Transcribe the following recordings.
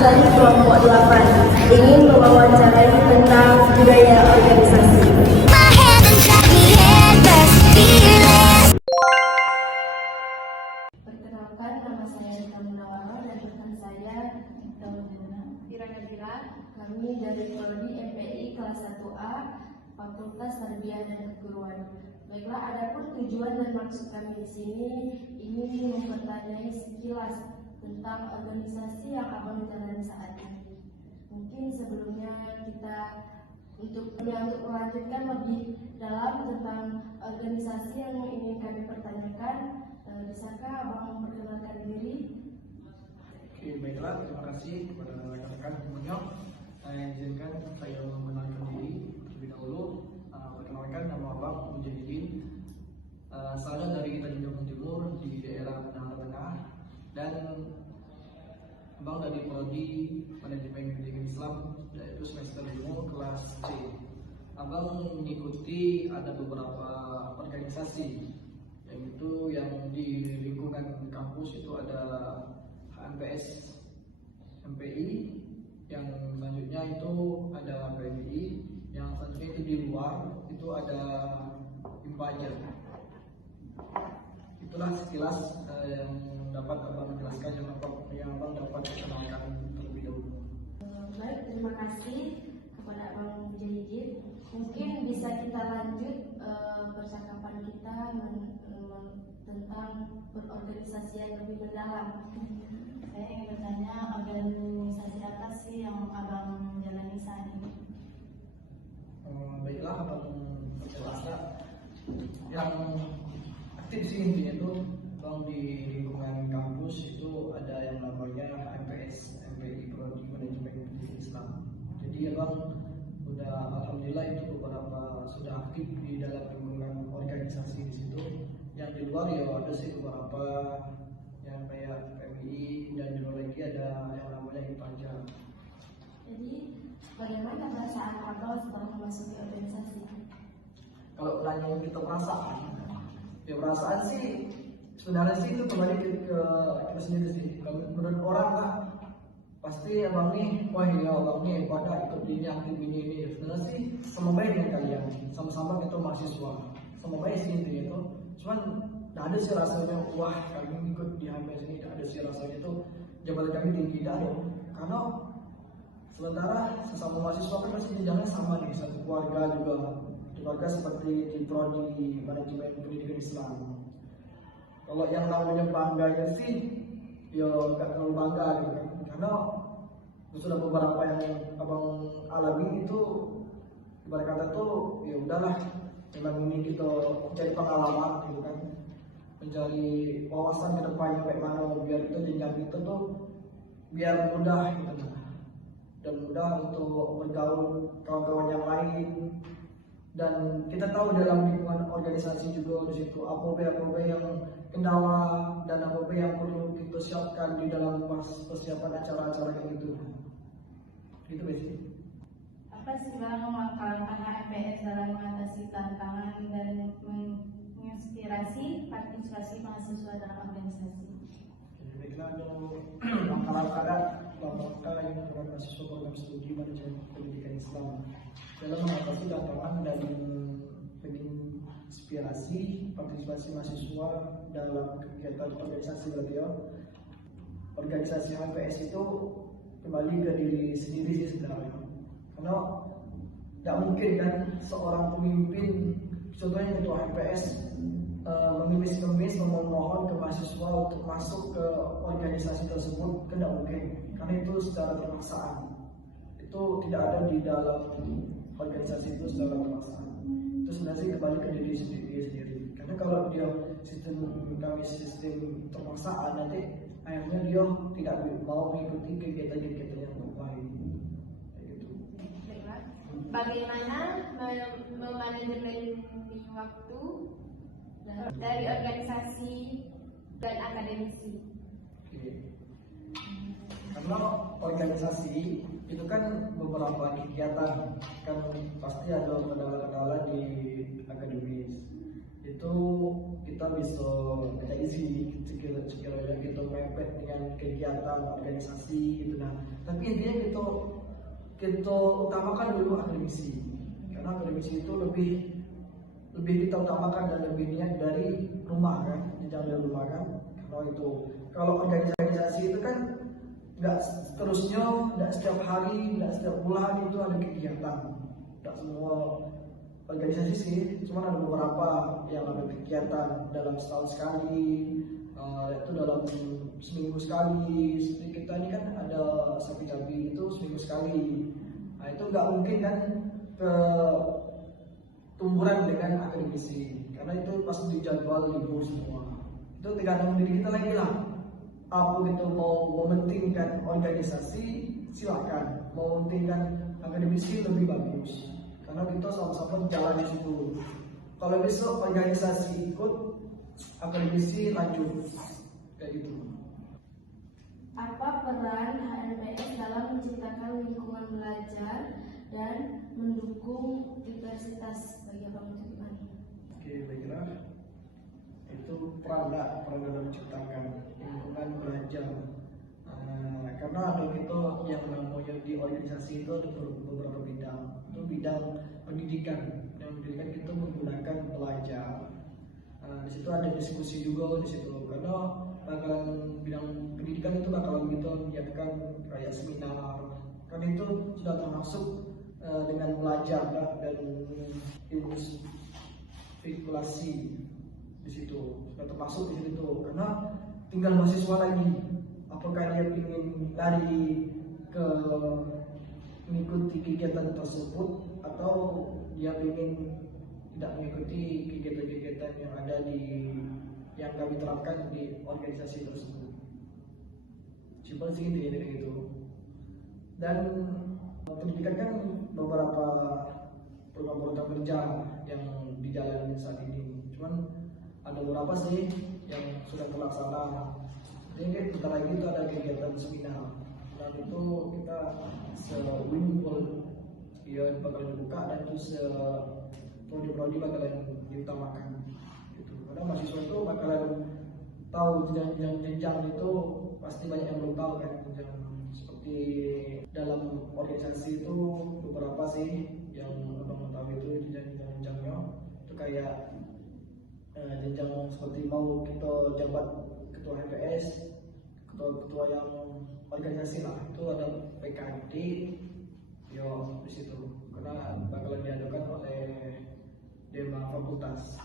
dari kelompok 8 ingin mewawancarai tentang budaya organisasi. Perkenalkan, nama saya Rita Munawara dan rekan saya Irana Bila. Kami dari Prodi MPI kelas 1A, Fakultas Tarbiyah dan Keguruan. Baiklah, adapun tujuan dan maksud kami di sini ingin mempertanyai sekilas tentang organisasi yang abang jalani saat ini. Mungkin sebelumnya kita untuk melanjutkan lebih dalam tentang organisasi yang ingin kami pertanyakan, bisakah abang memperkenalkan diri? Oke, baiklah, terima kasih kepada rekan-rekan semuanya. Saya izinkan saya mengenalkan diri terlebih dahulu. Perkenalkan, nama abang Mujahidin. Saya dari Tanjung Timur di daerah Padang Tengah, dan abang dari Prodi Manajemen Pendidikan Islam, yaitu semester 5 kelas C. Abang mengikuti ada beberapa organisasi, yaitu yang di lingkungan kampus itu ada HMPS MPI, yang selanjutnya itu ada PMI, yang selanjutnya itu di luar itu ada Impaja. Itulah sekilas yang dapat abang menjelaskan, yang abang dapat kenalkan terlebih dahulu. Baik, terima kasih kepada abang Mujahidin. Mungkin bisa kita lanjut percakapan kita tentang berorganisasi yang lebih mendalam. Saya ingin bertanya, organisasi apa sih yang abang jalani saat ini? Baiklah, abang perjelaskan yang aktif sih intinya itu bang di lingkungan kampus itu ada yang namanya MPS MPI Prodi Manajemen Pendidikan Islam. Jadi ya bang udah alhamdulillah itu beberapa sudah aktif di dalam lingkungan organisasi di situ. Yang di luar ya ada sih beberapa yang kayak PMI, dan di luar lagi ada yang namanya Impaja. Jadi, bagaimana perasaan abang setelah memasuki organisasi? Kalau tanya kita perasaan, ya perasaan sih sebenarnya sih itu kembali ke kita sendiri sih. Kalau menurut orang lah pasti abang nih, wah ya abang nih pada ikut ini aktif ini. Sebenarnya sih sama baik dengan kalian, sama-sama kita mahasiswa, sama baik sih intinya itu. Cuman tidak ada sih rasanya wah kami ikut di HMPS ini, tidak ada sih rasanya itu jabatan kami tinggi, tidak ada. Karena sementara sesama mahasiswa kan pasti jenjangnya sama nih, satu keluarga juga. Keluarga seperti di Prodi Manajemen Pendidikan Islam. Kalau yang namanya bangganya sih, ya nggak terlalu bangga gitu kan. Karena sudah beberapa yang abang alami itu, ibarat kata tuh, ya udahlah, memang ini kita mencari pengalaman gitu kan, mencari wawasan ke depannya kayak mana, biar kita jenjang kita tuh biar mudah gitu, dan mudah untuk bergaul kawan-kawan yang lain. Dan kita tahu dalam lingkungan organisasi juga di situ apa yang kendala dan apa yang perlu kita siapkan di dalam persiapan acara-acara kayak gitu. Itu basic. Apa sih bang langkah HMPS dalam mengatasi tantangan dan menginspirasi partisipasi mahasiswa dalam organisasi? Baiklah, langkah-langkah yang dilakukan mahasiswa program studi manajemen pendidikan Islam dalam mengatasi tantangan dan menginspirasi partisipasi mahasiswa dalam kegiatan organisasi beliau. Organisasi HMPS itu kembali ke diri sendiri sih sebenarnya, karena tidak mungkin kan seorang pemimpin, contohnya ketua HMPS, mengemis-ngemis memohon ke mahasiswa untuk masuk ke organisasi tersebut, kan tidak mungkin, karena itu secara terpaksaan. Itu tidak ada di dalam organisasi itu secara terpaksaan. Itu sebenarnya kembali ke diri sendiri. Karena kalau dia sistem terpaksaan, nanti akhirnya dia tidak mau mengikuti kegiatan-kegiatan yang baik. Gitu. Bagaimana memanajemen waktu dari organisasi dan akademisi? Karena organisasi itu kan beberapa kegiatan, kan pasti ada kendala-kendala di akademis. Itu kita bisa kita isi sekiranya kita mepet dengan kegiatan organisasi gitu. Nah, tapi intinya kita utamakan dulu akademisi, karena akademisi itu lebih kita utamakan dan lebih niat dari rumah kan, jenjang dari rumah kan. Kalau organisasi itu kan nggak seterusnya, nggak setiap hari, nggak setiap bulan itu ada kegiatan. Nggak semua organisasi sih, cuma ada beberapa yang ada kegiatan dalam setahun sekali, itu dalam seminggu sekali. Seperti kita ini kan ada sapi-sapi itu seminggu sekali. Nah itu nggak mungkin kan ke tumburan dengan akademisi, karena itu pasti dijadwal libur semua. Itu tergantung diri kita lagi lah. Apa kita mau mementingkan organisasi, silakan. Mau mementingkan akademisi lebih bagus, karena kita sama-sama jalan di situ. Kalau besok organisasi ikut, akademisi lanjut, kayak gitu. Apa peran HMPS dalam menciptakan lingkungan belajar dan mendukung diversitas bagi Abang itu gimana? Oke, baiklah. Itu peran dalam menciptakan lingkungan belajar. Karena ada kita yang namanya di organisasi itu ada beberapa bidang. Itu bidang pendidikan. Yang pendidikan kita menggunakan belajar. Di situ ada diskusi juga di situ. Karena bakalan bidang pendidikan itu bakalan kita menyiapkan kayak seminar. Karena itu sudah termasuk dengan belajar dan ilmu spekulasi di situ sudah termasuk di situ. Karena tinggal mahasiswa lagi, apakah dia ingin lari ke mengikuti kegiatan tersebut atau dia ingin tidak mengikuti kegiatan-kegiatan yang ada yang kami terapkan di organisasi tersebut. Simpel sih intinya kayak gitu. Dan pendidikan kan beberapa program-program kerja yang dijalani saat ini. Cuman ada beberapa sih yang sudah terlaksana. Jadi bentar lagi itu ada kegiatan seminar. Dan itu kita se-wimpul ya bakal dibuka, dan itu prodi-prodi bakalan diutamakan gitu. Karena mahasiswa itu bakalan tahu jenjang itu pasti banyak yang belum tahu kan, jenjang seperti dalam organisasi itu beberapa sih yang abang tahu itu jenjang-jenjangnya itu kayak jenjang seperti mau kita jabat ketua HPS, ketua yang organisasi lah, itu ada PKD yo di situ, karena bakalan diadakan oleh Dema Fakultas.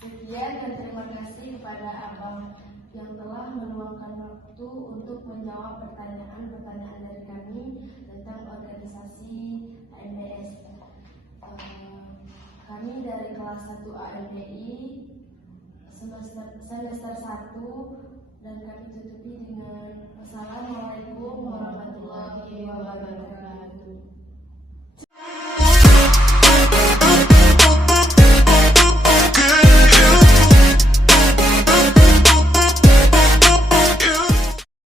Sekian dan terima kasih kepada Abang yang telah meluangkan waktu untuk menjawab pertanyaan-pertanyaan dari kami tentang organisasi HMPS. Kami dari kelas 1A MPI semester 1 dan kami tutupi dengan Assalamualaikum warahmatullahi wabarakatuh.